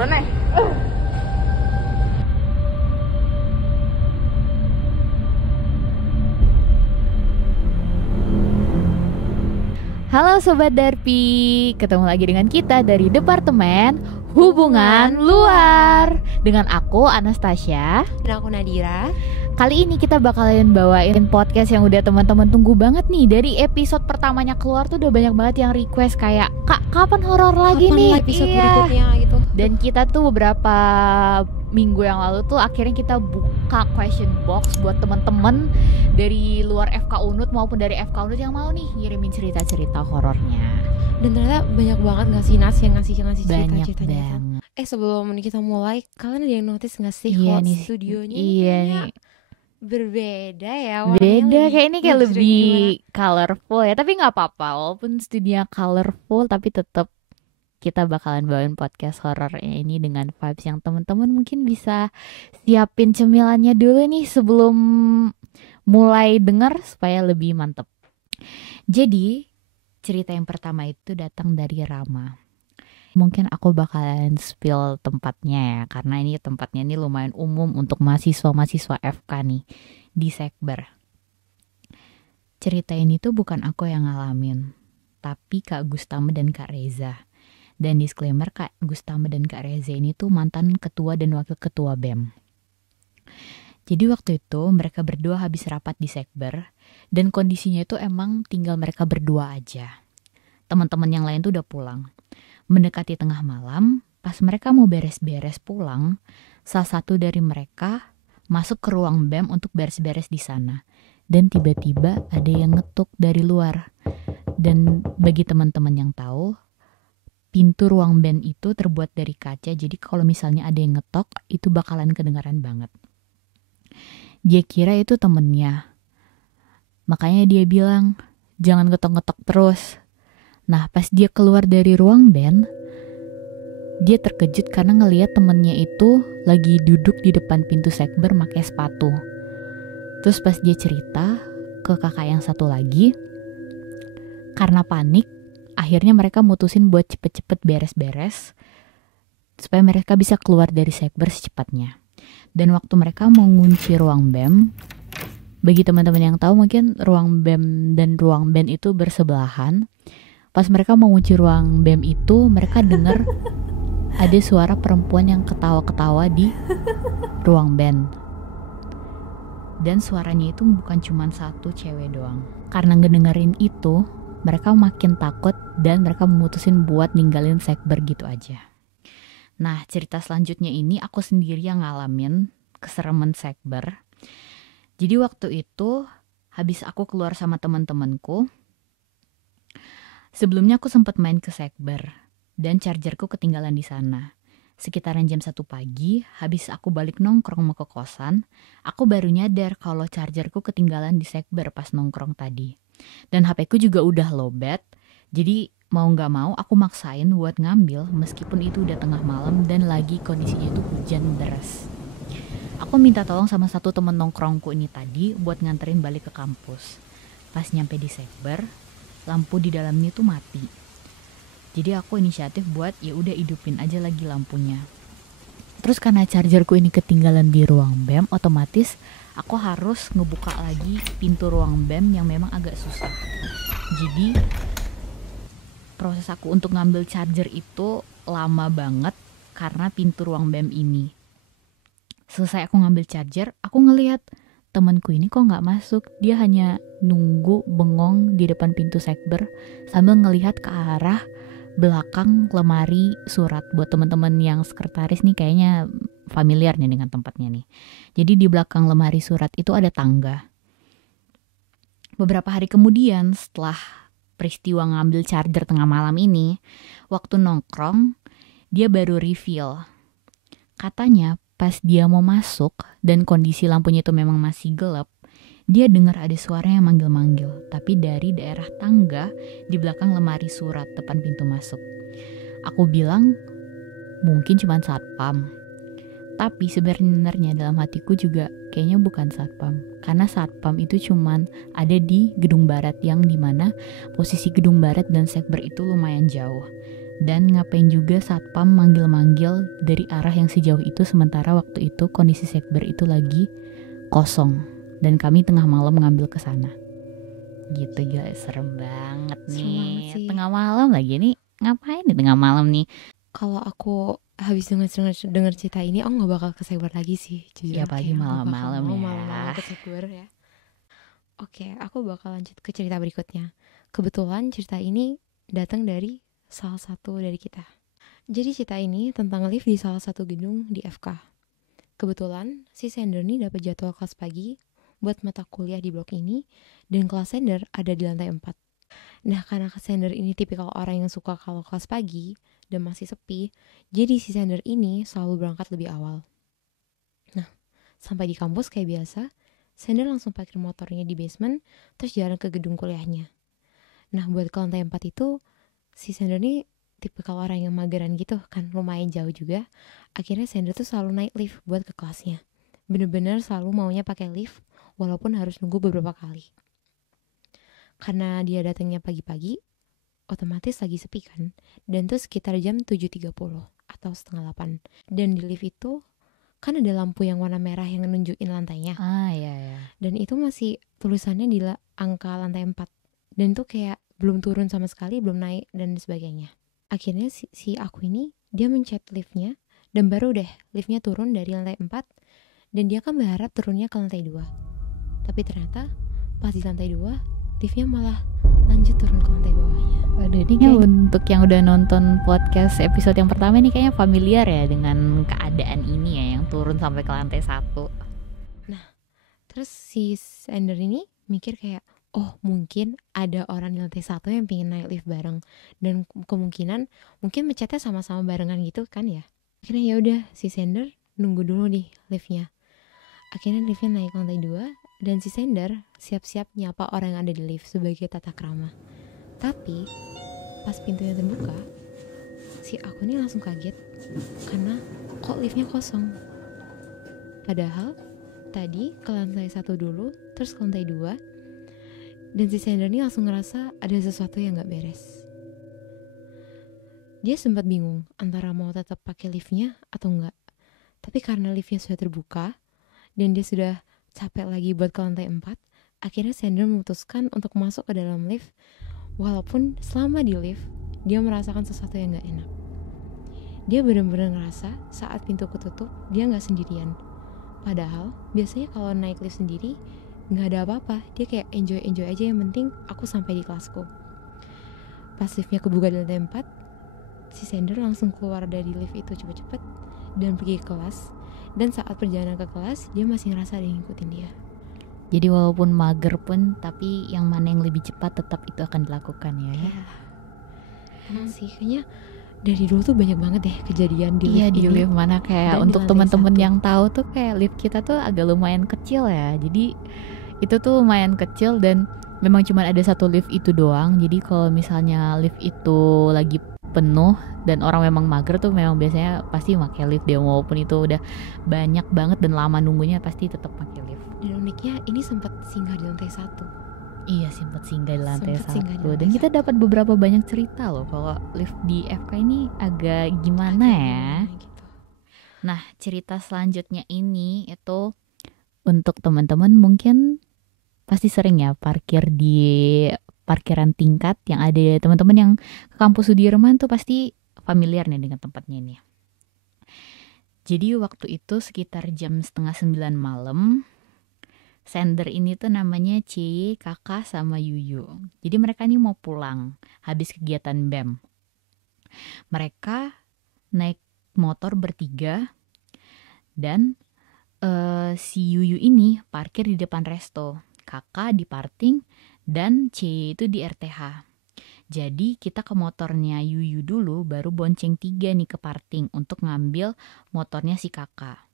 turun nih. Halo Sobat Darpi, ketemu lagi dengan kita dari Departemen Hubungan Luar. Dengan aku Anastasia. Dan aku Nadira. Kali ini kita bakalan bawain podcast yang udah teman-teman tunggu banget nih. Dari episode pertamanya keluar tuh udah banyak banget yang request kayak, Kak, kapan horor lagi Kapan nih? episode berikutnya gitu. Dan kita tuh beberapa minggu yang lalu tuh akhirnya kita buka question box buat teman-teman dari luar FK Unut maupun dari FK Unut yang mau nih ngirimin cerita-cerita horornya. Dan ternyata banyak banget gak sih Nas yang ngasih Banyak cerita-ceritanya. banget. Sebelum kita mulai, kalian ada yang notice gak sih Iya host nih, studionya iya kayaknya nih. berbeda ya. Beda kayak ini kayak luxury lebih gimana. colorful ya. Tapi nggak apa-apa walaupun studio colorful, tapi tetap kita bakalan bawain podcast horornya ini dengan vibes yang teman-teman mungkin bisa siapin cemilannya dulu nih sebelum mulai dengar supaya lebih mantep. Jadi cerita yang pertama itu datang dari Rama. Mungkin aku bakalan spill tempatnya ya, karena ini tempatnya ini lumayan umum untuk mahasiswa-mahasiswa FK nih di Sekber. Cerita ini tuh bukan aku yang ngalamin, tapi Kak Gustama dan Kak Reza. Dan disclaimer, Kak Gustama dan Kak Reza ini tuh mantan ketua dan wakil ketua BEM. Jadi waktu itu mereka berdua habis rapat di Sekber, dan kondisinya itu emang tinggal mereka berdua aja. Teman-teman yang lain tuh udah pulang. Mendekati tengah malam, pas mereka mau beres-beres pulang, salah satu dari mereka masuk ke ruang BEM untuk beres-beres di sana. Dan tiba-tiba ada yang ngetuk dari luar. Dan bagi teman-teman yang tahu, pintu ruang BEM itu terbuat dari kaca, jadi kalau misalnya ada yang ngetok, itu bakalan kedengaran banget. Dia kira itu temennya. Makanya dia bilang, jangan ngetok-ngetok terus. Nah, pas dia keluar dari ruang BEM, dia terkejut karena ngelihat temennya itu lagi duduk di depan pintu Sekber pakai sepatu. Terus pas dia cerita ke kakak yang satu lagi, karena panik, akhirnya mereka mutusin buat cepet-cepet beres-beres supaya mereka bisa keluar dari Sekber secepatnya. Dan waktu mereka mau ngunci ruang BEM, bagi teman-teman yang tahu mungkin ruang BEM dan ruang BEM itu bersebelahan. Pas mereka mau ngunci ruang BEM itu, mereka dengar ada suara perempuan yang ketawa-ketawa di ruang BEM. Dan suaranya itu bukan cuma satu cewek doang. Karena ngedengerin itu, mereka makin takut dan mereka memutusin buat ninggalin Sekber gitu aja. Nah, cerita selanjutnya ini aku sendiri yang ngalamin kesereman Sekber. Jadi waktu itu habis aku keluar sama teman-temanku, sebelumnya aku sempat main ke Sekber dan chargerku ketinggalan di sana. Sekitaran jam 1 pagi, habis aku balik nongkrong mau ke kosan, aku baru nyadar kalau chargerku ketinggalan di Sekber pas nongkrong tadi. Dan HP ku juga udah lowbat, jadi mau gak mau aku maksain buat ngambil meskipun itu udah tengah malam dan lagi kondisinya itu hujan deras. Aku minta tolong sama satu temen nongkrongku ini tadi buat nganterin balik ke kampus. Pas nyampe di Sekber, lampu di dalamnya tuh mati. Jadi aku inisiatif buat ya udah hidupin aja lagi lampunya. Terus karena chargerku ini ketinggalan di ruang BEM, otomatis aku harus ngebuka lagi pintu ruang BEM yang memang agak susah. Jadi proses aku untuk ngambil charger itu lama banget karena pintu ruang BEM ini. Selesai aku ngambil charger, aku ngelihat temanku ini kok nggak masuk. Dia hanya nunggu bengong di depan pintu Sekber sambil ngelihat ke arah belakang lemari surat. Buat teman-teman yang sekretaris nih kayaknya familiar nih dengan tempatnya nih. Jadi di belakang lemari surat itu ada tangga. Beberapa hari kemudian setelah peristiwa ngambil charger tengah malam ini, waktu nongkrong dia baru reveal. Katanya pas dia mau masuk dan kondisi lampunya itu memang masih gelap, dia dengar ada suara yang manggil-manggil, tapi dari daerah tangga di belakang lemari surat depan pintu masuk. Aku bilang mungkin cuma satpam. Tapi sebenarnya dalam hatiku juga kayaknya bukan satpam. Karena satpam itu cuman ada di gedung barat yang dimana posisi gedung barat dan Sekber itu lumayan jauh. Dan ngapain juga satpam manggil-manggil dari arah yang sejauh itu, sementara waktu itu kondisi sekber itu lagi kosong dan kami tengah malam ngambil ke sana. Gitu guys, serem banget Serem nih. banget sih. Tengah malam lagi nih, ngapain di tengah malam nih? Kalau aku habis denger cerita ini, aku nggak bakal ke sekber lagi sih, jujur. Ya apalagi Kayak nggak bakal malam-malam mau ya. malam-malam ke sekber ya. Oke, aku bakal lanjut ke cerita berikutnya. Kebetulan cerita ini datang dari salah satu dari kita. Jadi cerita ini tentang lift di salah satu gedung di FK. Kebetulan si Sender nih dapat jadwal kelas pagi buat mata kuliah di blok ini, dan kelas Sender ada di lantai 4. Nah, karena Sender ini tipikal orang yang suka kalau kelas pagi dan masih sepi, jadi si Sender ini selalu berangkat lebih awal. Nah, sampai di kampus kayak biasa, Sender langsung parkir motornya di basement, terus jalan ke gedung kuliahnya. Nah, buat ke lantai 4 itu, si Sender nih tipikal orang yang mageran gitu kan, lumayan jauh juga. Akhirnya Sender tuh selalu naik lift buat ke kelasnya. Bener-bener selalu maunya pakai lift, walaupun harus nunggu beberapa kali. Karena dia datangnya pagi-pagi, otomatis lagi sepi kan, dan tuh sekitar jam 7.30 atau setengah 8. Dan di lift itu kan ada lampu yang warna merah yang nunjukin lantainya. Iya. Dan itu masih tulisannya di angka lantai 4. Dan tuh kayak belum turun sama sekali, belum naik dan sebagainya. Akhirnya si aku ini, dia mencet liftnya, dan baru deh liftnya turun dari lantai 4, dan dia kan berharap turunnya ke lantai 2. Tapi ternyata pas di lantai 2, liftnya malah lanjut turun ke lantai bawahnya. Waduh, ini kayak untuk yang udah nonton podcast episode yang pertama nih kayaknya familiar ya dengan keadaan ini ya, yang turun sampai ke lantai 1. Nah, terus si Sender ini mikir kayak, oh mungkin ada orang di lantai 1 yang pengen naik lift bareng, dan kemungkinan mungkin mencetnya sama-sama barengan gitu kan ya. Akhirnya ya udah, si Sender nunggu dulu nih liftnya. Akhirnya liftnya naik ke lantai 2, dan si Sender siap-siap nyapa orang yang ada di lift sebagai tata krama. Tapi pas pintunya terbuka, si aku ini langsung kaget karena kok liftnya kosong. Padahal tadi ke lantai 1 dulu, terus ke lantai 2, dan si Sender ini langsung ngerasa ada sesuatu yang gak beres. Dia sempat bingung antara mau tetap pakai liftnya atau enggak. Tapi karena liftnya sudah terbuka dan dia sudah capek lagi buat ke lantai 4, akhirnya Sender memutuskan untuk masuk ke dalam lift. Walaupun selama di lift, dia merasakan sesuatu yang gak enak. Dia benar-benar ngerasa saat pintu ketutup, dia gak sendirian. Padahal biasanya kalau naik lift sendiri gak ada apa-apa, dia kayak enjoy aja, yang penting aku sampai di kelasku. Pas liftnya kebuka di lantai 4, si Sender langsung keluar dari lift itu cepet-cepet dan pergi ke kelas. Dan saat perjalanan ke kelas, dia masih ngerasa ada yang ngikutin dia. Jadi walaupun mager pun, tapi yang mana yang lebih cepat tetap itu akan dilakukan ya. Emang sih kayaknya dari dulu tuh banyak banget deh kejadian di lift di ini. lift mana kayak Dan untuk di lantai teman-teman 1. yang tahu tuh kayak lift kita tuh agak lumayan kecil ya. Jadi itu tuh lumayan kecil dan memang cuma ada satu lift itu doang. Jadi kalau misalnya lift itu lagi penuh dan orang memang mager tuh memang biasanya pasti pakai lift deh, walaupun itu udah banyak banget dan lama nunggunya pasti tetap pakai lift. Dan uniknya ini sempat singgah di lantai 1. Iya, sempat singgah di lantai Sempet singgah di 1. lantai Dan kita 1. dapat beberapa banyak cerita loh kalau lift di FK ini agak gimana ya. Gitu. Nah, cerita selanjutnya ini itu untuk teman-teman mungkin pasti sering ya parkir di parkiran tingkat yang ada. Teman-teman yang ke kampus Sudirman tuh pasti familiar nih dengan tempatnya ini. Jadi waktu itu sekitar jam 8:30 malam, Sender ini tuh namanya Ci, Kakak sama Yuyu. Jadi mereka nih mau pulang habis kegiatan BEM. Mereka naik motor bertiga dan si Yuyu ini parkir di depan resto. Kakak di parking dan C itu di RTH. Jadi kita ke motornya Yuyu dulu, baru bonceng 3 nih ke parking untuk ngambil motornya si kakak.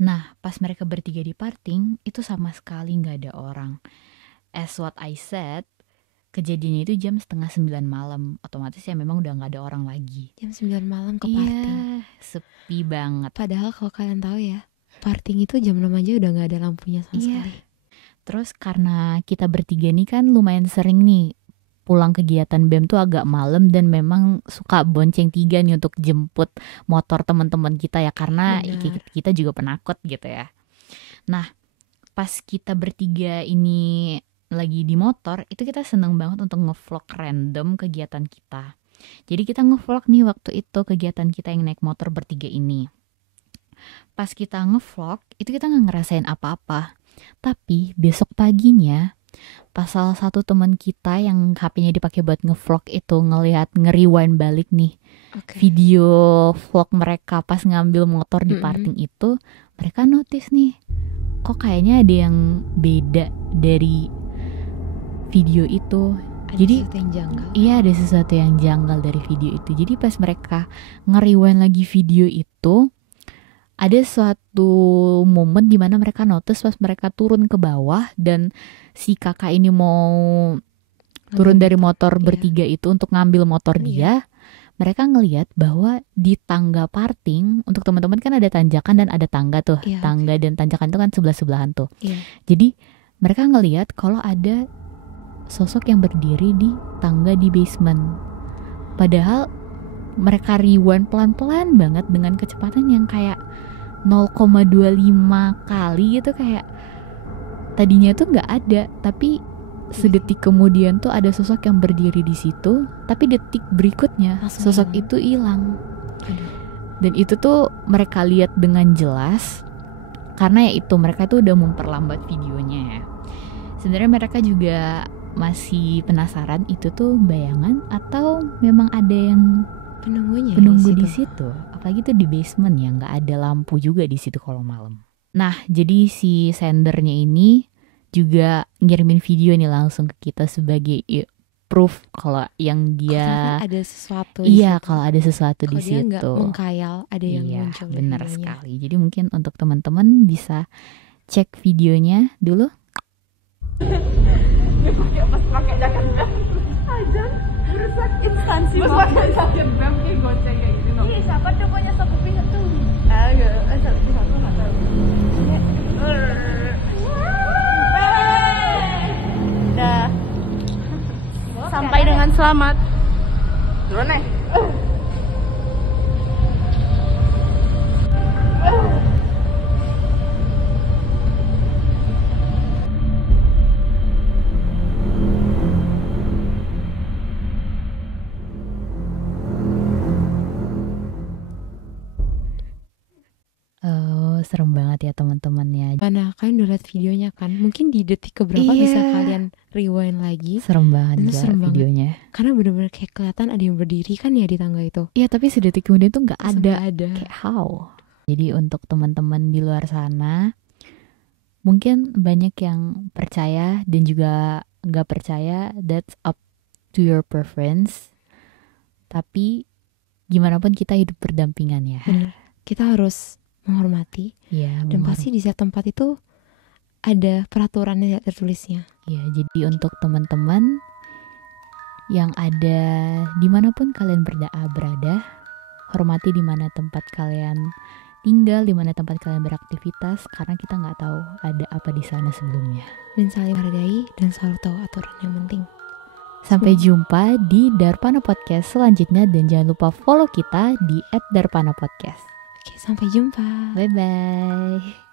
Nah, pas mereka bertiga di parking, itu sama sekali gak ada orang. As what I said, kejadiannya itu jam 8:30 malam. Otomatis ya memang udah gak ada orang lagi. Jam 9 malam ke parking. Iya, sepi banget. Padahal kalau kalian tahu ya, parking itu jam 6 aja udah gak ada lampunya sama sekali. Terus karena kita bertiga nih kan lumayan sering nih pulang kegiatan BEM tuh agak malam dan memang suka bonceng 3 nih untuk jemput motor teman-teman kita ya, karena kita juga penakut gitu ya. Nah, pas kita bertiga ini lagi di motor, itu kita seneng banget untuk ngevlog random kegiatan kita. Jadi kita ngevlog nih waktu itu kegiatan kita yang naik motor bertiga ini. Pas kita ngevlog, itu kita nggak ngerasain apa-apa. Tapi besok paginya, pas salah satu teman kita yang HP-nya dipakai buat ngevlog itu nge-rewind balik nih video vlog mereka pas ngambil motor di parting itu, mereka notice nih, kok kayaknya ada yang beda dari video itu. Jadi iya, ada sesuatu yang janggal dari video itu. Jadi pas mereka nge-rewind lagi video itu, ada suatu momen dimana mereka notice pas mereka turun ke bawah dan si kakak ini mau turun dari motor bertiga itu untuk ngambil motor dia. Mereka ngelihat bahwa di tangga parting, untuk teman-teman kan ada tanjakan dan ada tangga tuh. Tangga dan tanjakan itu kan sebelah-sebelahan tuh. Jadi mereka ngelihat kalau ada sosok yang berdiri di tangga di basement. Padahal mereka rewind pelan-pelan banget dengan kecepatan yang kayak 0,25 kali gitu, kayak tadinya tuh nggak ada, tapi sedetik kemudian tuh ada sosok yang berdiri di situ, tapi detik berikutnya sosok itu hilang. Dan itu tuh mereka lihat dengan jelas karena ya itu mereka tuh udah memperlambat videonya ya. Sebenarnya mereka juga masih penasaran itu tuh bayangan atau memang ada yang penunggu di situ. Apalagi tuh di basement ya, nggak ada lampu juga di situ kalau malam. Nah, jadi si sendernya ini juga ngirimin video nih langsung ke kita sebagai proof kalau yang dia ada sesuatu. Iya, kalau ada sesuatu di situ. Dia nggak mengkhayal, ada yang muncul. Iya, benar sekali. Jadi mungkin untuk teman-teman bisa cek videonya dulu. Pas pakai jaket BEM aja merusak instansi. Pas pakai jaket BEM kayak goceng kayak gitu. Ih, siapa tuh punya sapu pingat tuh? Sapu pingat tuh nggak tahu. Udah sampai dengan selamat. Turun nih. Serem banget ya teman-temannya. Mana kalian udah lihat videonya kan? Mungkin di detik keberapa bisa kalian rewind lagi. Serem banget ya videonya. Karena benar-benar kayak kelihatan ada yang berdiri kan ya di tangga itu. Iya, tapi sedetik kemudian tuh nggak ada. Kayak how? Jadi untuk teman-teman di luar sana, mungkin banyak yang percaya dan juga nggak percaya. That's up to your preference. Tapi gimana pun kita hidup berdampingan ya. Bener. Kita harus menghormati. Dan pasti di setiap tempat itu ada peraturan yang tertulisnya. Ya, jadi untuk teman-teman yang ada dimanapun kalian berada, hormati di mana tempat kalian tinggal, di mana tempat kalian beraktivitas, karena kita nggak tahu ada apa di sana sebelumnya. Dan saling hargai dan selalu tahu aturan yang penting. Sampai jumpa di Darpana Podcast selanjutnya dan jangan lupa follow kita di @darpanapodcast. Oke, sampai jumpa. Bye-bye.